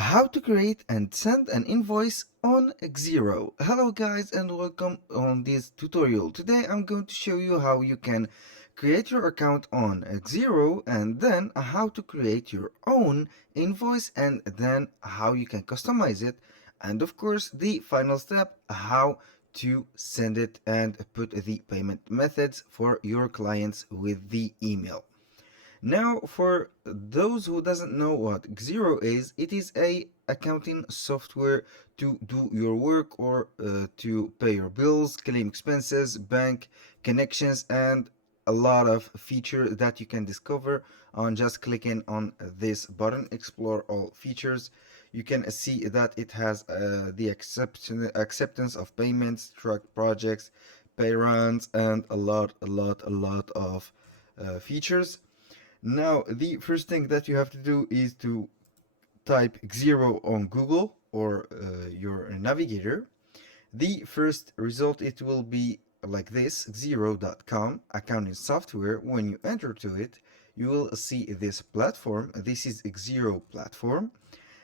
How to create and send an invoice on Xero. Hello guys and welcome on this tutorial. Today I'm going to show you how you can create your account on Xero and then how to create your own invoice and then how you can customize it, and of course the final step, how to send it and put the payment methods for your clients with the email. Now, for those who doesn't know what Xero is, it is a accounting software to do your work or to pay your bills, claim expenses, bank connections, and a lot of features that you can discover on just clicking on this button, Explore All Features. You can see that it has the acceptance of payments, track projects, pay runs, and a lot of features. Now, the first thing that you have to do is to type Xero on Google or your navigator. The first result, it will be like this: Xero.com accounting software. When you enter to it, you will see this platform. This is Xero platform.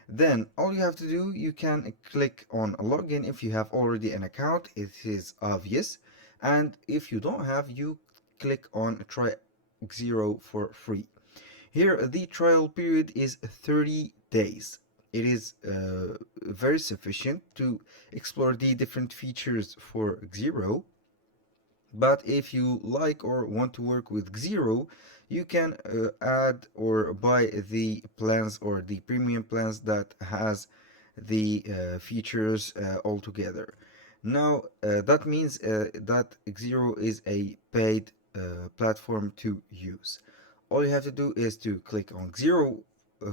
Then all you have to do, you can click on login if you have already an account. It is obvious. And if you don't have, you click on try Xero for free. Here, the trial period is 30 days. It is very sufficient to explore the different features for Xero. But if you like or want to work with Xero, you can add or buy the plans or the premium plans that has the features altogether. Now, that means that Xero is a paid platform to use. All you have to do is to click on Xero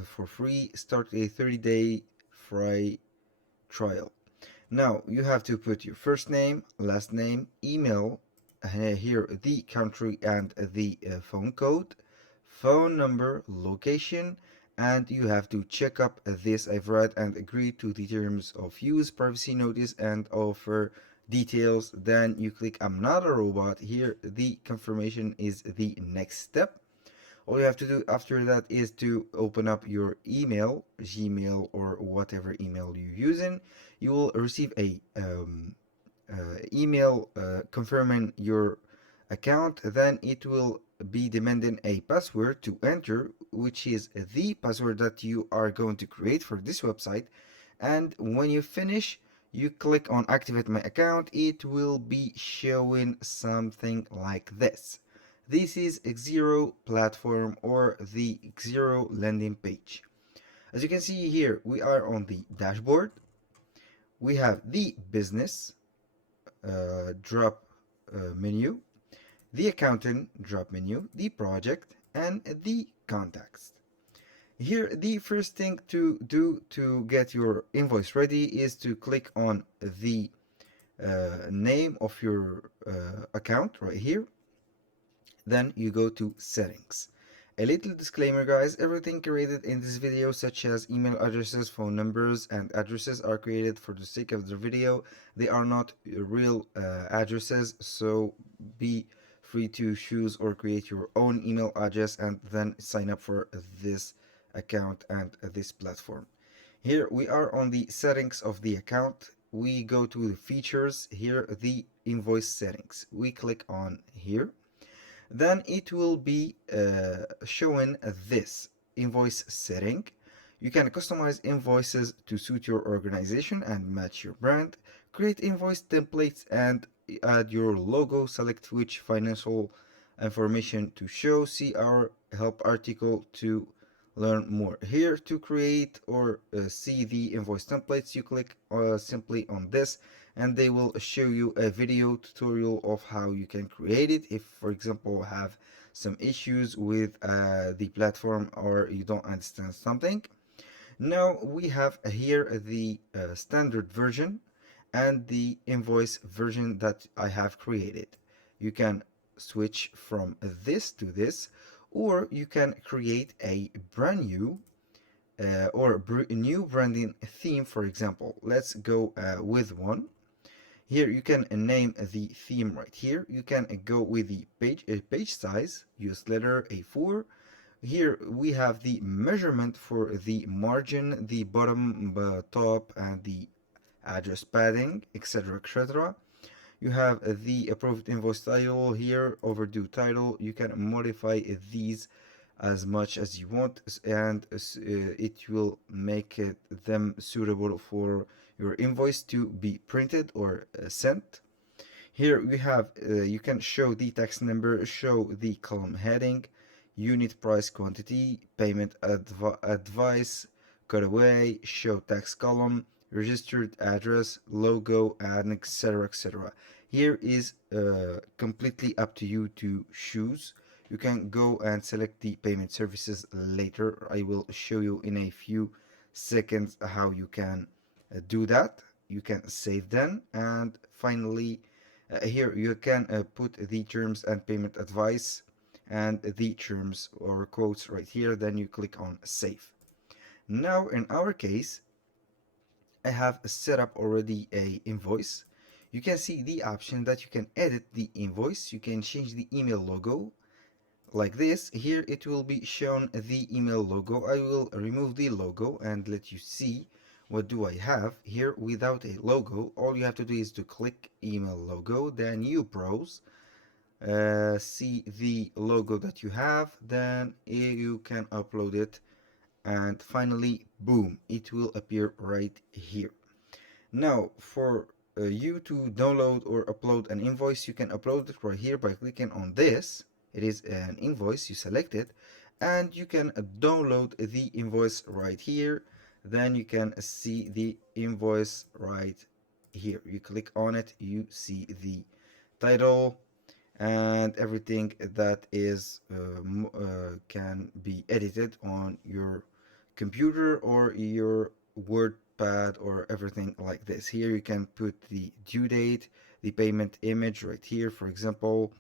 for free, start a 30-day free trial. Now you have to put your first name, last name, email, here the country and the phone code, phone number, location, and you have to check up this I've read and agree to the terms of use, privacy notice, and offer details. Then you click I'm not a robot. Here the confirmation is the next step. All you have to do after that is to open up your email, Gmail, or whatever email you're using. You will receive a email confirming your account. Then it will be demanding a password to enter, which is the password that you are going to create for this website. And when you finish, you click on activate my account. It will be showing something like this. This is Xero platform or the Xero landing page. As you can see here, we are on the dashboard. We have the business drop menu, the accountant drop menu, the project, and the contacts. Here, the first thing to do to get your invoice ready is to click on the name of your account right here. Then you go to settings. A little disclaimer guys, everything created in this video such as email addresses, phone numbers, and addresses are created for the sake of the video. They are not real addresses, so be free to choose or create your own email address and then sign up for this account and this platform. Here we are on the settings of the account. We go to the features, here the invoice settings. We click on here. Then it will be showing this invoice setting. You can customize invoices to suit your organization and match your brand, create invoice templates and add your logo, select which financial information to show. See our help article to learn more. Here to create or see the invoice templates, you click simply on this and they will show you a video tutorial of how you can create it if, for example, have some issues with the platform or you don't understand something. Now we have here the standard version and the invoice version that I have created. You can switch from this to this, or you can create a brand new new branding theme. For example, let's go with one. Here you can name the theme right here. You can go with the page size, use letter A4, Here we have the measurement for the margin, the bottom, top, and the address padding, etc. etc. You have the approved invoice title here, overdue title. You can modify these as much as you want, and it will make them suitable for your invoice to be printed or sent. Here we have, you can show the tax number, show the column heading, unit price quantity, payment advice, cutaway, show tax column, registered address, logo, and etc. etc. Here is completely up to you to choose. You can go and select the payment services later. I will show you in a few seconds how you can do that. You can save them, and finally here you can put the terms and payment advice and the terms or quotes right here. Then you click on save. Now in our case, I have set up already a invoice. You can see the option that you can edit the invoice. You can change the email logo like this. Here it will be shown the email logo. I will remove the logo and let you see what do I have here without a logo. All you have to do is to click email logo, then you browse, see the logo that you have, then you can upload it, and finally boom, it will appear right here. Now for you to download or upload an invoice, you can upload it right here by clicking on this. It is an invoice, you select it, and you can download the invoice right here. Then you can see the invoice right here. You click on it, you see the title and everything that is can be edited on your computer or your word pad or everything like this. Here you can put the due date, the payment image right here, for example,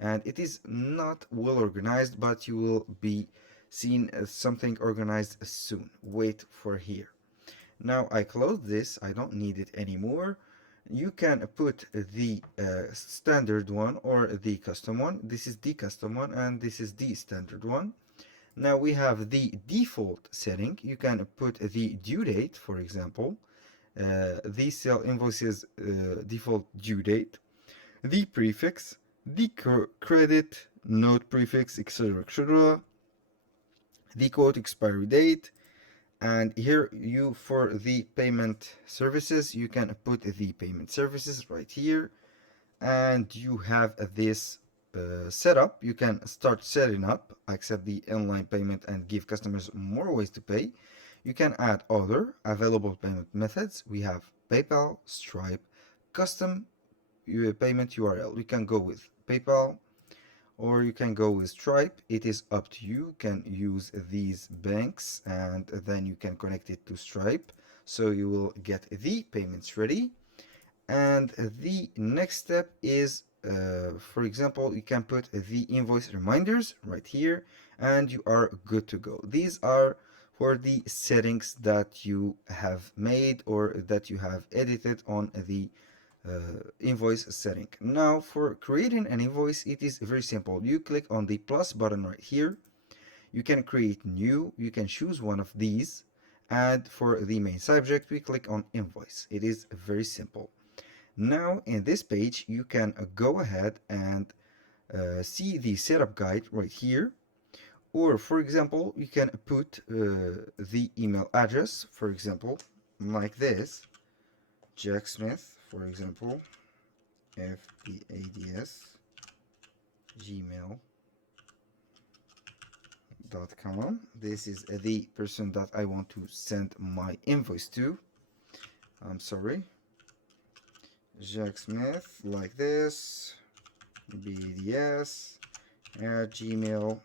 and it is not well organized, but you will be seeing something organized soon. Wait for here. Now I close this, I don't need it anymore. You can put the standard one or the custom one. This is the custom one and this is the standard one. Now we have the default setting. You can put the due date, for example, the sale invoices default due date, the prefix, the credit note prefix, etc. etc. The quote expiry date, and here you for the payment services you can put the payment services right here, and you have this setup. You can start setting up, accept the online payment and give customers more ways to pay. You can add other available payment methods. We have PayPal, Stripe, custom payment URL. We can go with PayPal or you can go with Stripe. It is up to you. You can use these banks and then you can connect it to Stripe, so you will get the payments ready. And the next step is for example, you can put the invoice reminders right here and you are good to go. These are for the settings that you have made or that you have edited on the invoice setting. Now for creating an invoice, it is very simple. You click on the plus button right here. You can create new, you can choose one of these, and for the main subject we click on invoice. It is very simple. Now in this page you can go ahead and see the setup guide right here, or for example you can put the email address, for example like this, Jack Smith, for example, FBADS gmail.com. This is the person that I want to send my invoice to. I'm sorry, Jack Smith, like this, BDS at gmail.com,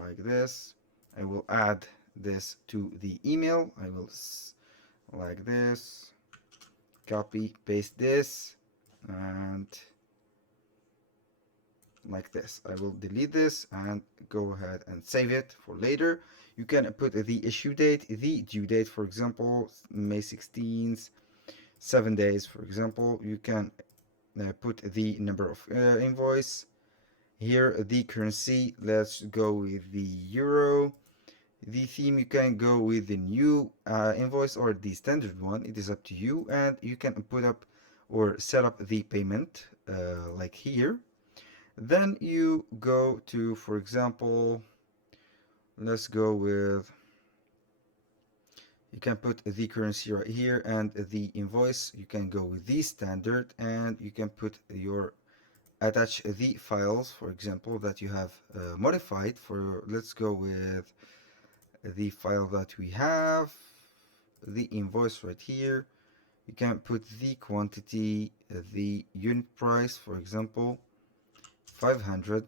like this. I will add this to the email. I will like this, copy, paste this, and like this. I will delete this and go ahead and save it for later. You can put the issue date, the due date, for example, May 16th, 7 days, for example. You can put the number of invoice. Here the currency, let's go with the euro. The theme, you can go with the new invoice or the standard one. It is up to you, and you can put up or set up the payment like here. Then you go to, for example, let's go with, you can put the currency right here and the invoice. You can go with the standard, and you can put your attach the files, for example, that you have modified. For, let's go with the file that we have, the invoice right here. You can put the quantity, the unit price, for example, 500.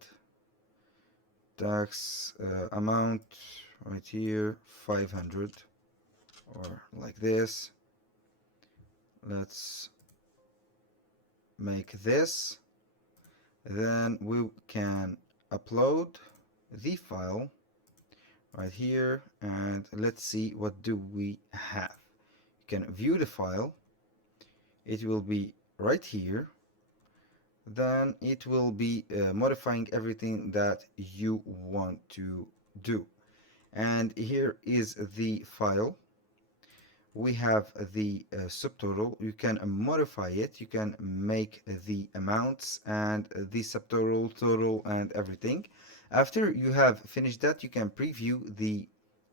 Tax amount right here, 500, or like this. Let's make this. Then we can upload the file right here, and let's see what do we have. You can view the file. It will be right here. Then it will be modifying everything that you want to do. And here is the file. We have the subtotal. You can modify it. You can make the amounts and the subtotal, total, and everything. After you have finished that, you can preview the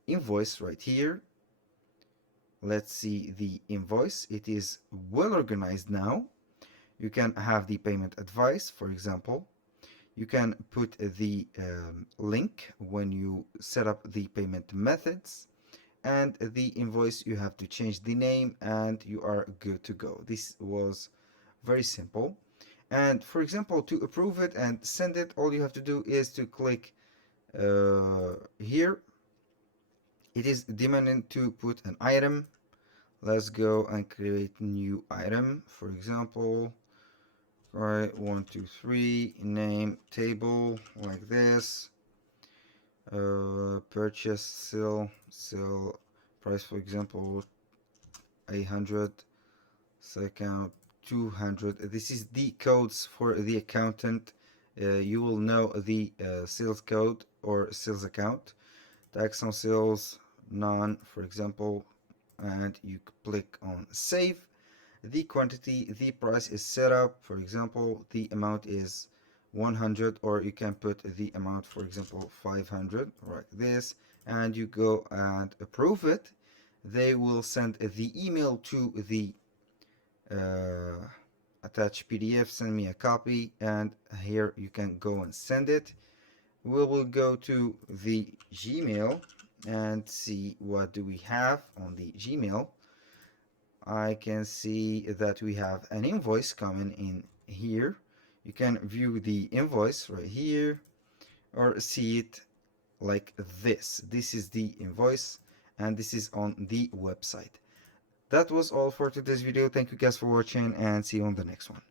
invoice right here. Let's see the invoice. It is well organized now. You can have the payment advice, for example. You can put the link when you set up the payment methods, and the invoice, you have to change the name, and you are good to go. This was very simple. And for example, to approve it and send it, all you have to do is to click here. It is demanding to put an item. Let's go and create new item. For example, right, 1 2 3, name table, like this. Purchase, sell price, for example, 800, second 200. This is the codes for the accountant. You will know the sales code or sales account. Tax on sales, none, for example, and you click on save. The quantity, the price is set up. For example, the amount is 100, or you can put the amount, for example, 500, like this, and you go and approve it. They will send the email to the attached PDF, send me a copy, and here you can go and send it. We will go to the Gmail and see what do we have on the Gmail. I can see that we have an invoice coming in here. You can view the invoice right here, or see it like this. This is the invoice, and this is on the website. That was all for today's video. Thank you guys for watching, and see you on the next one.